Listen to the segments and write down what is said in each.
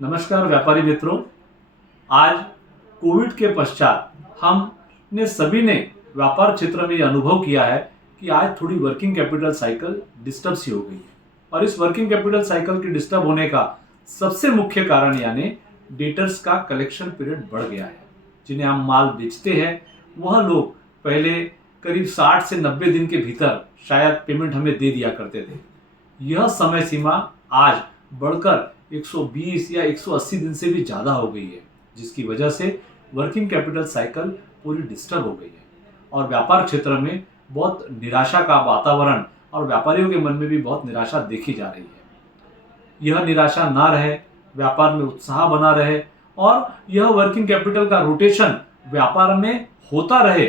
नमस्कार व्यापारी मित्रों। आज कोविड के पश्चात हमने सभी ने व्यापार क्षेत्र में यह अनुभव किया है कि आज थोड़ी वर्किंग कैपिटल साइकिल डिस्टर्ब सी हो गई है। और इस वर्किंग कैपिटल साइकिल के डिस्टर्ब होने का सबसे मुख्य कारण यानी डेटर्स का कलेक्शन पीरियड बढ़ गया है। जिन्हें हम माल बेचते हैं वह लोग पहले करीब 60 से 90 दिन के भीतर शायद पेमेंट हमें दे दिया करते थे। यह समय सीमा आज बढ़कर 120 या 180 दिन से भी ज़्यादा हो गई है, जिसकी वजह से वर्किंग कैपिटल साइकिल पूरी डिस्टर्ब हो गई है और व्यापार क्षेत्र में बहुत निराशा का वातावरण और व्यापारियों के मन में भी बहुत निराशा देखी जा रही है। यह निराशा ना रहे, व्यापार में उत्साह बना रहे और यह वर्किंग कैपिटल का रोटेशन व्यापार में होता रहे,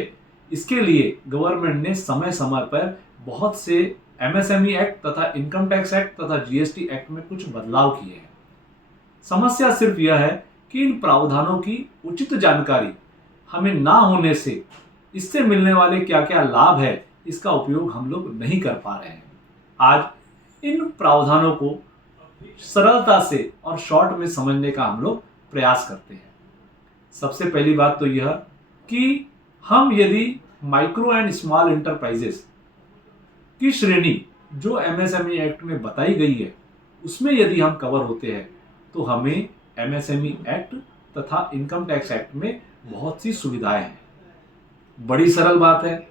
इसके लिए गवर्नमेंट ने समय समय पर बहुत से एमएसएमई एक्ट तथा इनकम टैक्स एक्ट तथा जीएसटी एक्ट में कुछ बदलाव किए हैं। समस्या सिर्फ यह है कि इन प्रावधानों की उचित जानकारी हमें ना होने से इससे मिलने वाले क्या क्या लाभ है इसका उपयोग हम लोग नहीं कर पा रहे हैं। आज इन प्रावधानों को सरलता से और शॉर्ट में समझने का हम लोग प्रयास करते हैं। सबसे पहली बात तो यह कि हम यदि माइक्रो एंड स्मॉल एंटरप्राइजेस की श्रेणी जो एमएसएमई एक्ट में बताई गई है उसमें यदि हम कवर होते हैं तो हमें एमएसएमई एक्ट तथा इनकम टैक्स एक्ट में बहुत सी सुविधाएं हैं। बड़ी सरल बात है,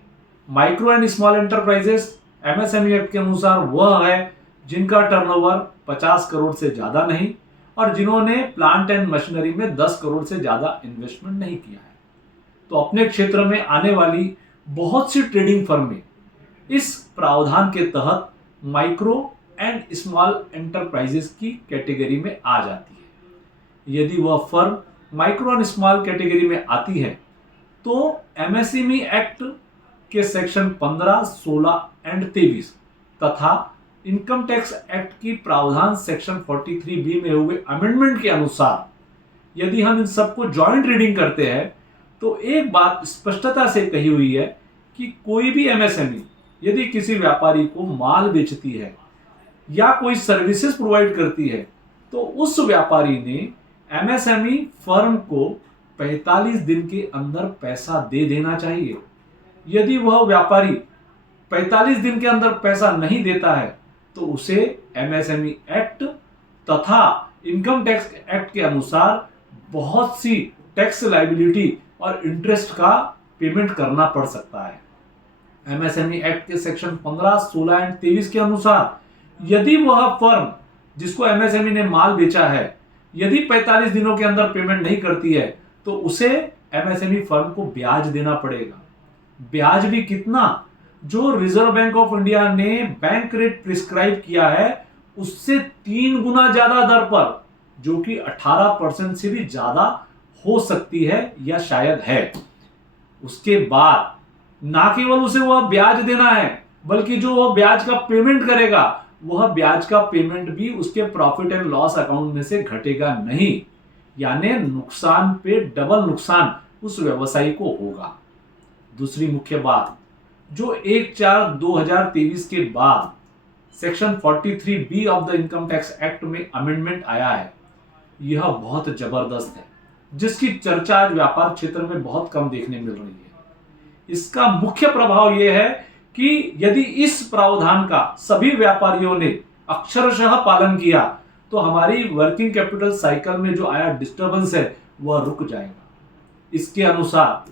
micro and small enterprises MSME act के अनुसार वह है जिनका टर्नओवर 50 करोड़ से ज़्यादा नहीं और जिन्होंने प्लांट एंड मशीनरी में 10 करोड़ से ज़्यादा इन्वेस्टमेंट नहीं किया है। तो अपने क्षेत्र में आने वाली बहुत सी ट्रेडिंग फर्म में इस प्रावधान के तहत माइक्रो एंड स्मॉल एंटरप्राइजेस की कैटेगरी में आ जाती है। यदि वह firm micro and small category में आती है तो एमएसएमई एक्ट के सेक्शन 15, 16 एंड 23 तथा इनकम टैक्स एक्ट की प्रावधान सेक्शन 43B में हुए अमेंडमेंट के अनुसार यदि हम इन सबको जॉइंट रीडिंग करते हैं तो एक बात स्पष्टता से कही हुई है कि कोई भी एमएसएमई यदि किसी व्यापारी को माल बेचती है या कोई सर्विसेज प्रोवाइड करती है तो उस व्यापारी ने एमएसएमई फर्म को 45 दिन के अंदर पैसा दे देना चाहिए। यदि वह व्यापारी 45 दिन के अंदर पैसा नहीं देता है तो उसे एमएसएमई एक्ट तथा इनकम टैक्स एक्ट के अनुसार बहुत सी टैक्स लायबिलिटी और इंटरेस्ट का पेमेंट करना पड़ सकता है। एमएसएमई एक्ट के सेक्शन 15, 16 एंड 23 के अनुसार यदि वह फर्म जिसको एमएसएमई ने माल बेचा है यदि 45 दिनों के अंदर पेमेंट नहीं करती है तो उसे एमएसएमई फर्म को ब्याज देना पड़ेगा। ब्याज भी कितना? जो रिजर्व बैंक ऑफ इंडिया ने बैंक रेट प्रिस्क्राइब किया है उससे 3 गुना ज्यादा दर पर, जो कि 18% से भी ज्यादा हो सकती है या शायद है। उसके बाद ना केवल उसे वह ब्याज देना है बल्कि जो वह ब्याज का पेमेंट करेगा वह ब्याज का पेमेंट भी उसके प्रॉफिट एंड लॉस अकाउंट में से घटेगा नहीं, यानी नुकसान पे डबल नुकसान उस व्यवसायी को होगा। दूसरी मुख्य बात, जो 1/4/2023 के बाद section 43B of the income tax act में अमेंडमेंट आया है, यह बहुत जबरदस्त है जिसकी चर्चा आज व्यापार क्षेत्र में बहुत कम देखने मिल रही है। इसका मुख्य प्रभाव यह है कि यदि इस प्रावधान का सभी व्यापारियों ने अक्षरशः पालन किया तो हमारी वर्किंग कैपिटल साइकिल में जो आया डिस्टर्बेंस है वह रुक जाएगा। इसके अनुसार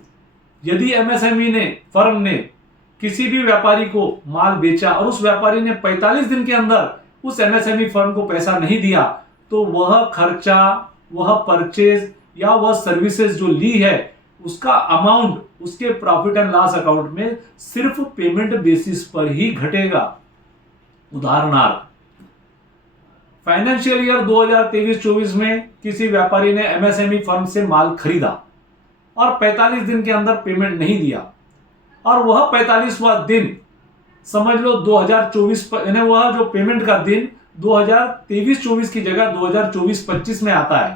यदि एमएसएमई फर्म ने किसी भी व्यापारी को माल बेचा और उस व्यापारी ने 45 दिन के अंदर उस एमएसएमई फर्म को पैसा नहीं दिया तो वह खर्चा, वह परचेज या वह सर्विसेज जो ली है उसका अमाउंट उसके प्रॉफिट एंड लॉस अकाउंट में सिर्फ पेमेंट बेसिस पर ही घटेगा। उदाहरणार्थ, फाइनेंशियल ईयर 2023-24 में किसी व्यापारी ने एमएसएमई फर्म से माल खरीदा और 45 दिन के अंदर पेमेंट नहीं दिया और वह 45वां दिन समझ लो 2024, यानी वह जो पेमेंट का दिन 2023-24 की जगह 2024-25 में आता है,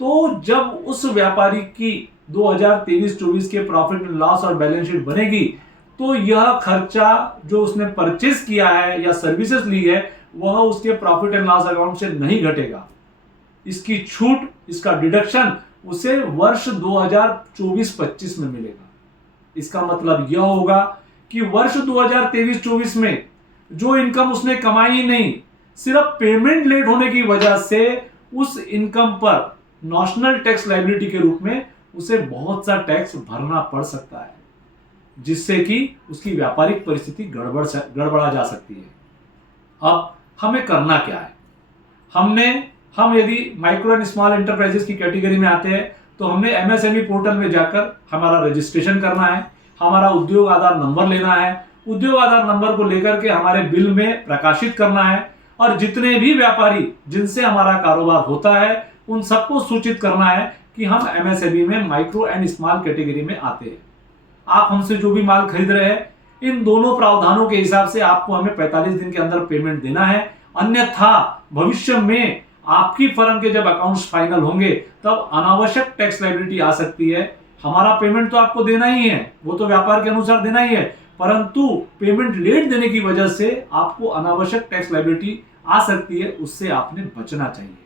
तो जब उस व्यापारी की 2023-24 के प्रॉफिट एंड लॉस और बैलेंस शीट बनेगी तो यह खर्चा जो उसने परचेज किया है या सर्विसेज ली है वह उसके प्रॉफिट एंड लॉस अकाउंट से नहीं घटेगा। इसकी छूट, इसका डिडक्शन उसे वर्ष 2024-25 में मिलेगा। इसका मतलब यह होगा कि वर्ष 2023-24 में जो इनकम उसने कमाई नहीं, सिर्फ पेमेंट लेट होने की वजह से उस इनकम पर नेशनल टैक्स लायबिलिटी के रूप में उसे बहुत सा टैक्स भरना पड़ सकता है, जिससे कि उसकी व्यापारिक परिस्थिति गड़बड़ा जा सकती है। अब हमें करना क्या है? हम यदि माइक्रो एंड स्मॉल एंटरप्राइजेस की कैटेगरी में आते हैं तो हमने एमएसएमई पोर्टल में जाकर हमारा रजिस्ट्रेशन करना है, हमारा उद्योग आधार नंबर लेना है, उद्योग आधार नंबर को लेकर के हमारे बिल में प्रकाशित करना है और जितने भी व्यापारी जिनसे हमारा कारोबार होता है उन सबको सूचित करना है कि हम एमएसएमई में माइक्रो एंड स्मॉल कैटेगरी में आते हैं। आप हमसे जो भी माल खरीद रहे हैं, इन दोनों प्रावधानों के हिसाब से आपको हमें 45 दिन के अंदर पेमेंट देना है, अन्यथा भविष्य में आपकी फर्म के जब अकाउंट्स फाइनल होंगे तब अनावश्यक टैक्स लायबिलिटी आ सकती है। हमारा पेमेंट तो आपको देना ही है, वो तो व्यापार के अनुसार देना ही है, परंतु पेमेंट लेट देने की वजह से आपको अनावश्यक टैक्स लायबिलिटी आ सकती है, उससे आपने बचना चाहिए।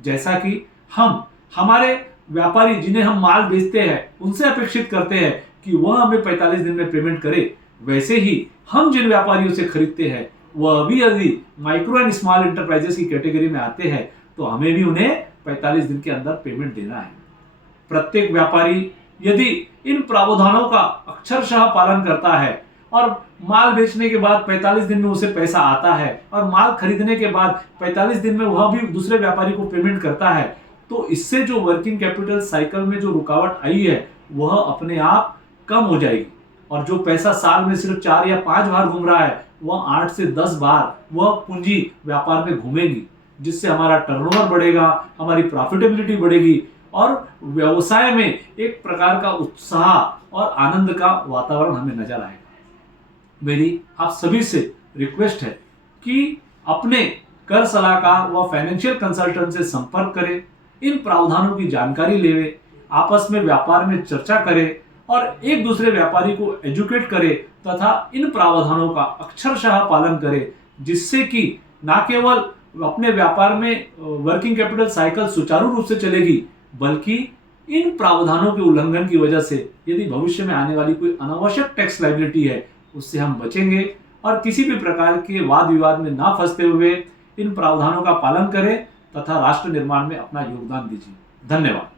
जैसा कि हम हमारे व्यापारी जिन्हें हम माल बेचते हैं उनसे अपेक्षित करते हैं कि वह हमें 45 दिन में पेमेंट करे, वैसे ही हम जिन व्यापारियों से खरीदते हैं वह भी यदि माइक्रो एंड स्मॉल एंटरप्राइजेस की कैटेगरी में आते हैं तो हमें भी उन्हें 45 दिन के अंदर पेमेंट देना है। प्रत्येक व्यापारी यदि इन प्रावधानों का अक्षरशः पालन करता है और माल बेचने के बाद 45 दिन में उसे पैसा आता है और माल खरीदने के बाद 45 दिन में वह भी दूसरे व्यापारी को पेमेंट करता है, तो इससे जो वर्किंग कैपिटल साइकिल में जो रुकावट आई है वह अपने आप कम हो जाएगी और जो पैसा साल में सिर्फ 4 या 5 बार घूम रहा है वह 8 से 10 बार वह पूंजी व्यापार में घूमेगी, जिससे हमारा टर्नओवर बढ़ेगा, हमारी प्रॉफिटेबिलिटी बढ़ेगी और व्यवसाय में एक प्रकार का उत्साह और आनंद का वातावरण हमें नजर आएगा। मेरी आप सभी से रिक्वेस्ट है कि अपने कर सलाहकार व फाइनेंशियल कंसल्टेंट से संपर्क करें, इन प्रावधानों की जानकारी लेवे, आपस में व्यापार में चर्चा करें और एक दूसरे व्यापारी को एजुकेट करें तथा इन प्रावधानों का अक्षरशः पालन करें, जिससे कि न केवल अपने व्यापार में वर्किंग कैपिटल साइकिल सुचारू रूप से चलेगी, बल्कि इन प्रावधानों के उल्लंघन की वजह से यदि भविष्य में आने वाली कोई अनावश्यक टैक्स लायबिलिटी है उससे हम बचेंगे और किसी भी प्रकार के वाद विवाद में ना फंसते हुए इन प्रावधानों का पालन करें तथा राष्ट्र निर्माण में अपना योगदान दीजिए। धन्यवाद।